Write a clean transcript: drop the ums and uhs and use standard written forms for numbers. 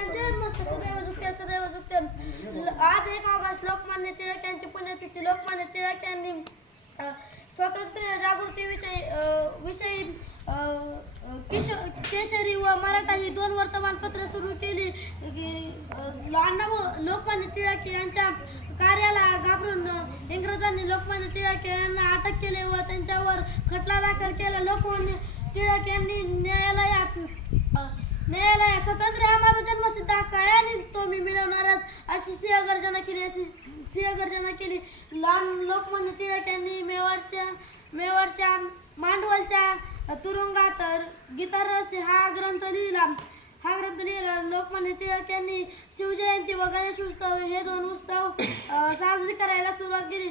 यांचे जन्मस्थळ सदैव जुगते. आज 1 ऑगस्ट लोकमान्य टिळक यांची पुण्यतिथी. लोकमान्य टिळक यांनी स्वातंत्र्य जागृती विषयी केशरी व मराठा ही 2 वर्तमानपत्र सुरू केली. लोकमान्य टिळक यांच्या कार्याला घाबरून इंग्रजांनी लोकमान्य टिळक यांना अटक केले व त्यांच्यावर खटला दाखल केला. लोकमान्य टिळक यांनी न्यायालयात स्वातंत्र्य हा माझा जन्मसिद्ध हक्क आहे आणि तो मी मिळवणारच अशी सिंहगर्जना केली. लोकमान्य टिळक यांनी मेवाडच्या मांडवलच्या तुरुंगात गीतारस हा ग्रंथ लिहिला. लोकमान्य टिळक यांनी शिवजयंती व गणेश उत्सव हे 2 उत्सव साजरे करायला सुरुवात केली.